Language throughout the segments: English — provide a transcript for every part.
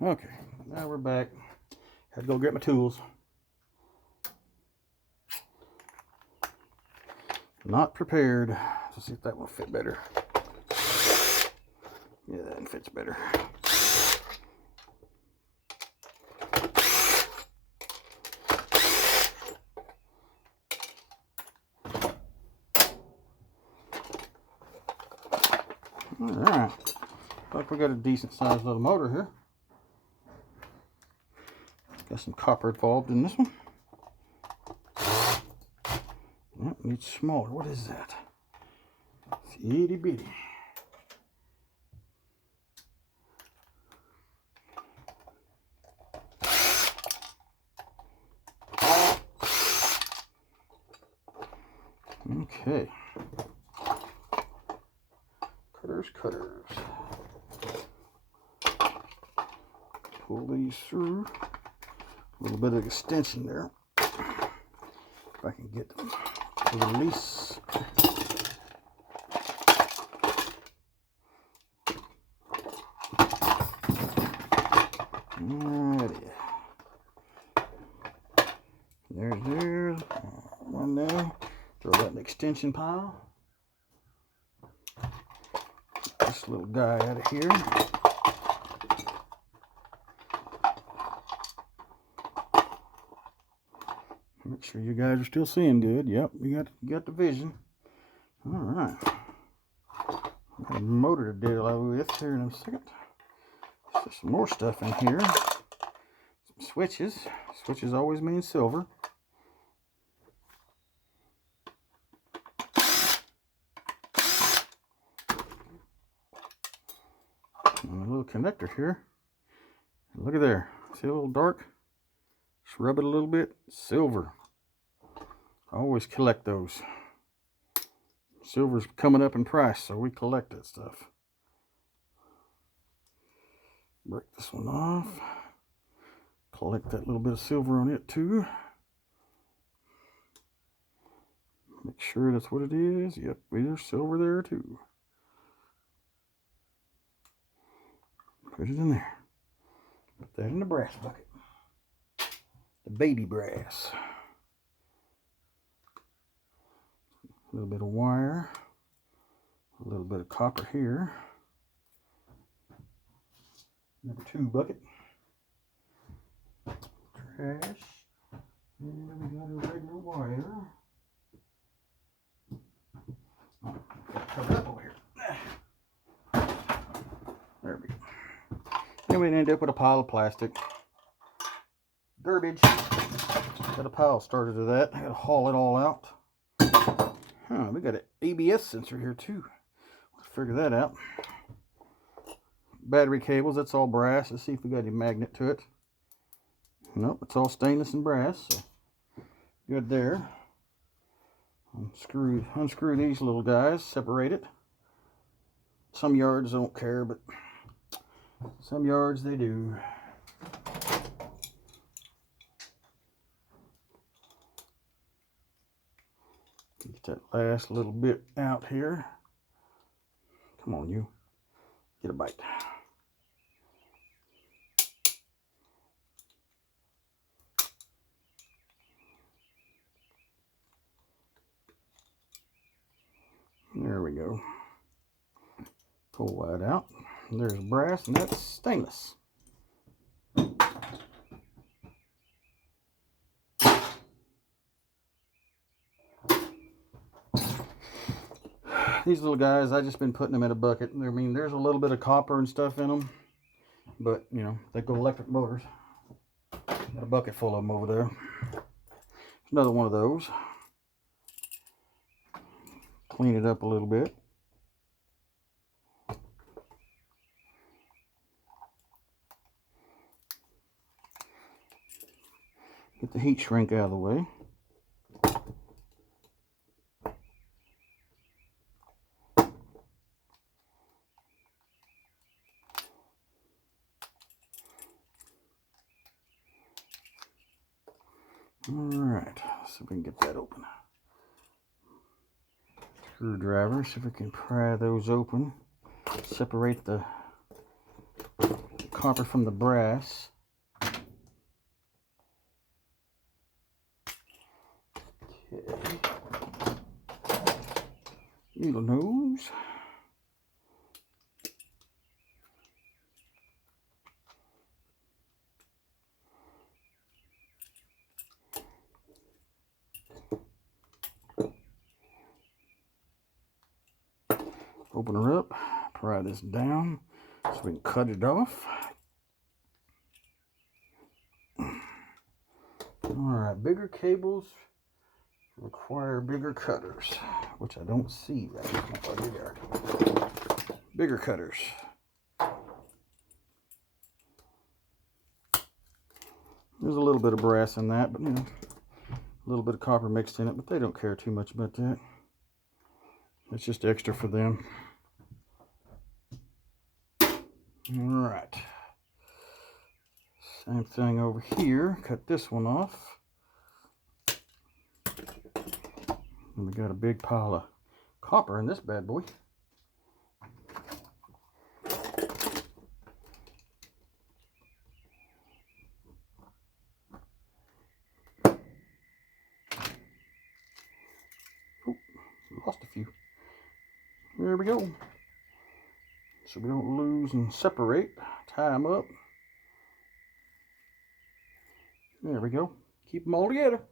Okay, now we're back. Had to go get my tools. Not prepared. Let's see if that one fit better. Yeah, that one fits better. Alright. Looks like we got a decent sized little motor here. Got some copper involved in this one. Oh, needs smaller. What is that? It's itty bitty. Okay. Cutters. Pull these through. A little bit of extension there. If I can get them to release. Alrighty. There's one there. Throw that in the extension pile. Get this little guy out of here. Make sure you guys are still seeing good. Yep, you got the vision. Alright. Got a motor to deal with here in a second. There's some more stuff in here. Some switches. Switches always mean silver. And a little connector here. Look at there. See a little dark? Just rub it a little bit. Silver. I always collect those. Silver's coming up in price, so we collect that stuff. Break this one off. Collect that little bit of silver on it too. Make sure that's what it is. Yep, there's silver there too. Put it in there. Put that in the brass bucket. The baby brass. A little bit of wire. A little bit of copper here. Number 2 bucket. Trash. And we got a regular wire. Cover it up over here. There we go. Then we end up with a pile of plastic. Garbage. Got a pile started of that. I gotta haul it all out. Huh, we got an ABS sensor here too. Let's figure that out. Battery cables, that's all brass. Let's see if we got any magnet to it. Nope, it's all stainless and brass. So good there. Unscrew these little guys, separate it. Some yards don't care, but some yards they do. Get that last little bit out here. Come on, you. Get a bite. There we go. Pull that out. There's brass, and that's stainless. These little guys, I just been putting them in a bucket. I mean, there's a little bit of copper and stuff in them, but you know, they go electric motors. Got a bucket full of them over there. Another one of those. Clean it up a little bit. Get the heat shrink out of the way. Alright, see if we can get that open. Screwdriver, see if we can pry those open. Separate the copper from the brass. Okay. Needle nose. Open her up, pry this down so we can cut it off. Alright, bigger cables require bigger cutters, which I don't see right now. Oh, there. Bigger cutters. There's a little bit of brass in that, but you know, a little bit of copper mixed in it, but they don't care too much about that. It's just extra for them. Alright. Same thing over here. Cut this one off. And we got a big pile of copper in this bad boy. Oh, lost a few. There we go. So we don't lose and separate. Tie them up. There we go. Keep them all together.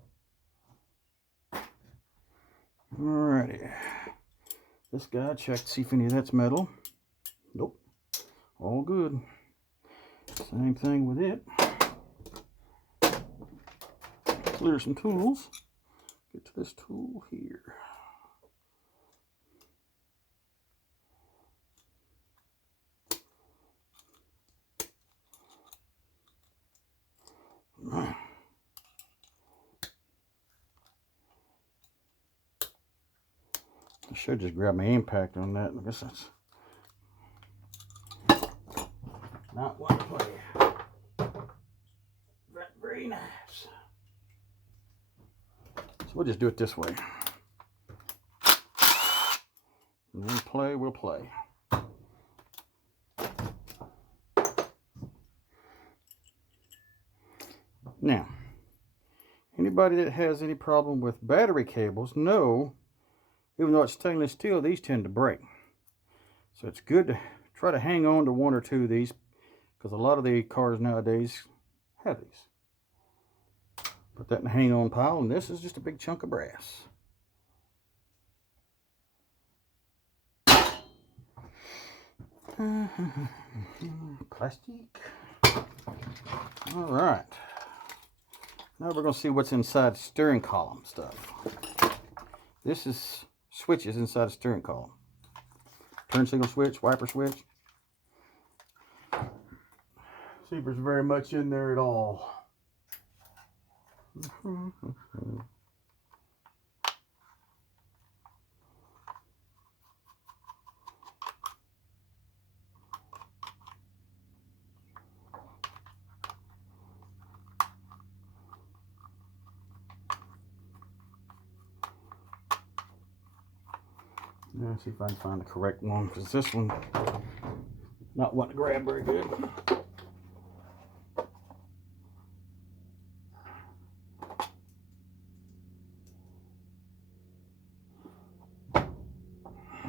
Alrighty. This guy, check to see if any of that's metal. Nope. All good. Same thing with it. Clear some tools. Get to this tool here. I should just grab my impact on that. I guess that's not one to play. Very nice. So we'll just do it this way. And then play, we'll play. Now, anybody that has any problem with battery cables know, even though it's stainless steel, these tend to break. So it's good to try to hang on to one or two of these, because a lot of the cars nowadays have these. Put that in the hang on pile, and this is just a big chunk of brass. Plastic. All right. Now we're going to see what's inside steering column stuff. This is switches inside a steering column. Turn signal switch, wiper switch. See if there's very much in there at all. Let's see if I can find the correct one, because this one not one to grab very good.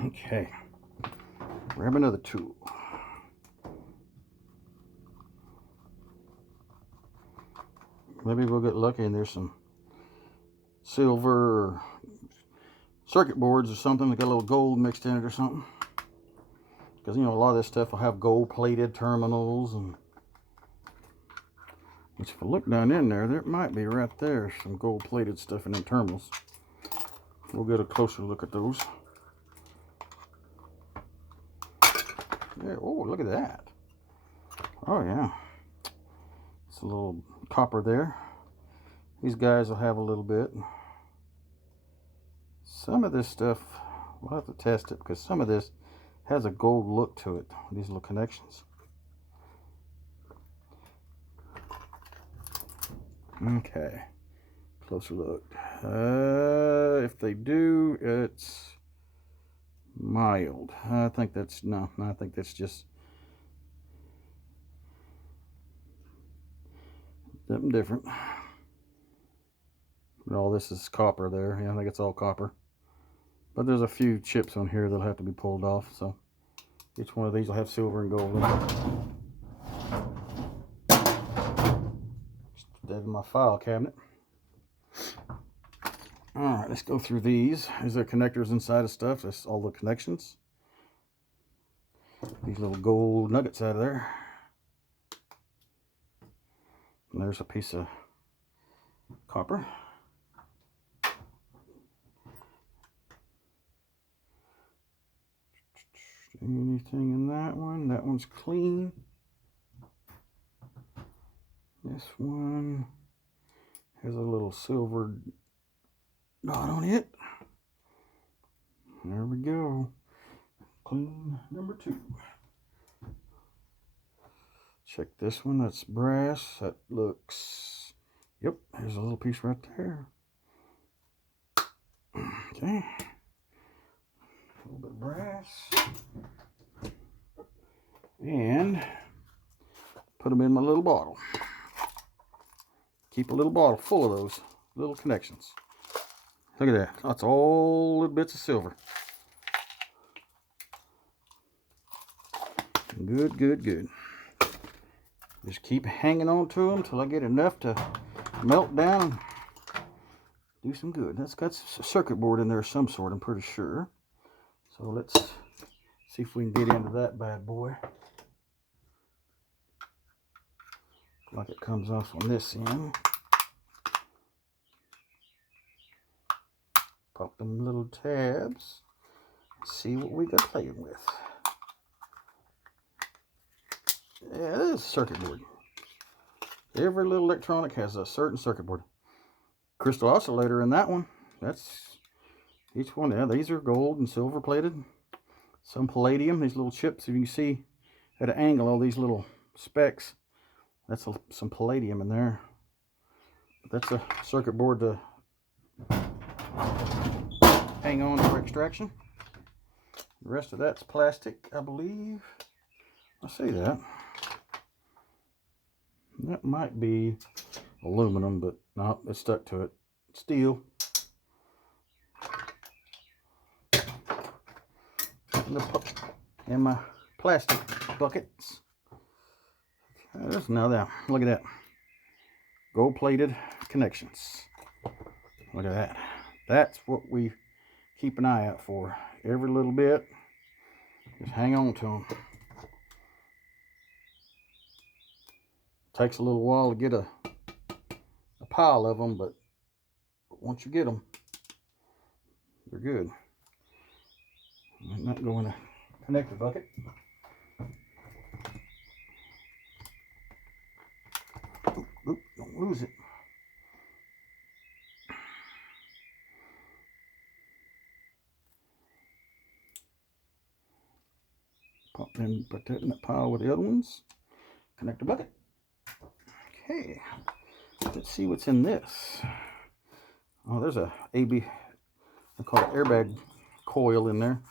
Okay, grab another tool. Maybe we'll get lucky and there's some silver or circuit boards or something that got a little gold mixed in it or something. Because, you know, a lot of this stuff will have gold plated terminals, and which if I look down in there, there might be right there some gold plated stuff in the terminals. We'll get a closer look at those. Yeah, oh, look at that. Oh yeah, it's a little copper there. These guys will have a little bit. Some of this stuff, we'll have to test it, because some of this has a gold look to it, these little connections. Okay, closer look. If they do, it's mild. I think that's, no, I think that's just Something different. But all this is copper there. Yeah, I think it's all copper. But there's a few chips on here that'll have to be pulled off. So each one of these will have silver and gold in it. Just that in my file cabinet. Alright, let's go through these. These are connectors inside of stuff. That's all the connections. These little gold nuggets out of there. And there's a piece of copper. Anything in that one? That one's clean. This one has a little silver dot on it. There we go. Clean number 2. Check this one. That's brass. That looks... Yep, there's a little piece right there. Okay. A little bit of brass. And put them in my little bottle. Keep a little bottle full of those little connections. Look at that. That's all little bits of silver. Good, good, good. Just keep hanging on to them till I get enough to melt down and do some good. That's got a circuit board in there of some sort, I'm pretty sure. So let's see if we can get into that bad boy. Like it comes off on this end. Pop them little tabs. See what we got playing with. Yeah, it is a circuit board. Every little electronic has a certain circuit board. Crystal oscillator in that one. That's each one. Yeah, these are gold and silver plated. Some palladium. These little chips, if you can see at an angle, all these little specks. That's some palladium in there. But that's a circuit board to hang on for extraction. The rest of that's plastic, I believe. I see that. That might be aluminum, but no, it's stuck to it. Steel. And my plastic buckets. There's another. Look at that. Gold-plated connections. Look at that. That's what we keep an eye out for. Every little bit. Just hang on to them. Takes a little while to get a pile of them, but once you get them, they're good. Might not go in a connector bucket. Oop, don't lose it. Pop in, put that in that pile with the other ones. Connector bucket. Okay, let's see what's in this. Oh, there's a AB, I call it airbag coil in there.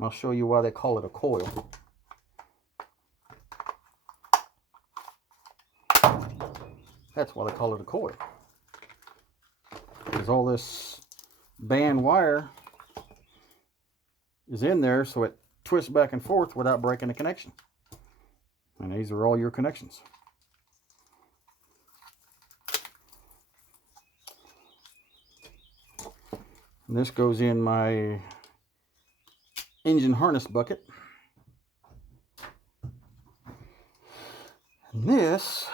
I'll show you why they call it a coil. That's why they call it a coil. Because all this band wire is in there, so it twists back and forth without breaking the connection. And these are all your connections. And this goes in my engine harness bucket. And this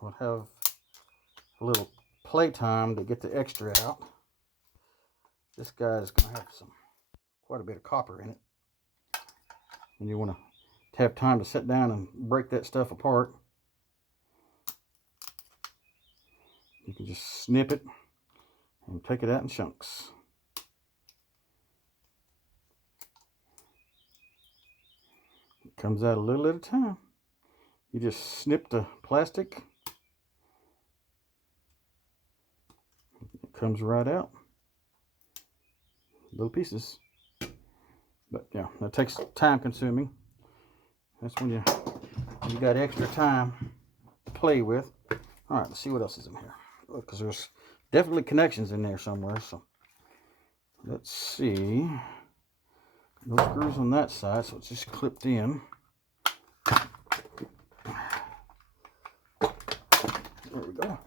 will have a little playtime to get the extra out. This guy is going to have quite a bit of copper in it. And you want to have time to sit down and break that stuff apart. You can just snip it and take it out in chunks. It comes out a little at a time. You just snip the plastic. It comes right out. Little pieces. But yeah, that takes time consuming. That's when you You got extra time to play with. All right, let's see what else is in here. Because there's definitely connections in there somewhere. So let's see. No screws on that side, so it's just clipped in. There we go.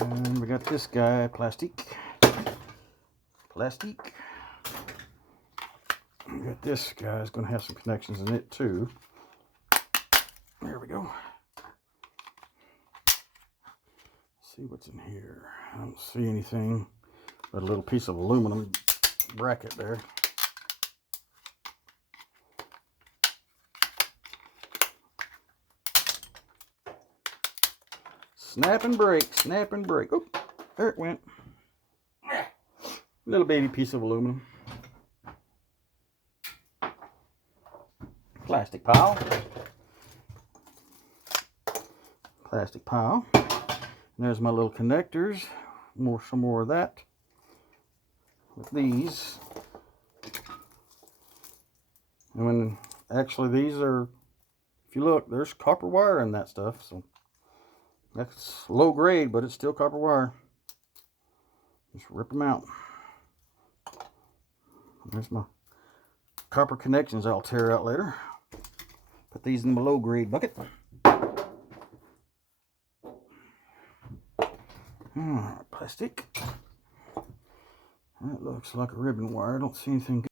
And we got this guy, plastic. Plastic. We got this guy, it's going to have some connections in it too. There we go. Let's see what's in here. I don't see anything but a little piece of aluminum bracket there. Snap and break, snap and break. Oh, there it went. Little baby piece of aluminum. Plastic pile. Plastic pile. And there's my little connectors. Some more of that. With these. And when actually these are, if you look, there's copper wire in that stuff. So that's low grade, but it's still copper wire. Just rip them out. There's my copper connections I'll tear out later. Put these in the low grade bucket. Alright, plastic. That looks like a ribbon wire. I don't see anything good.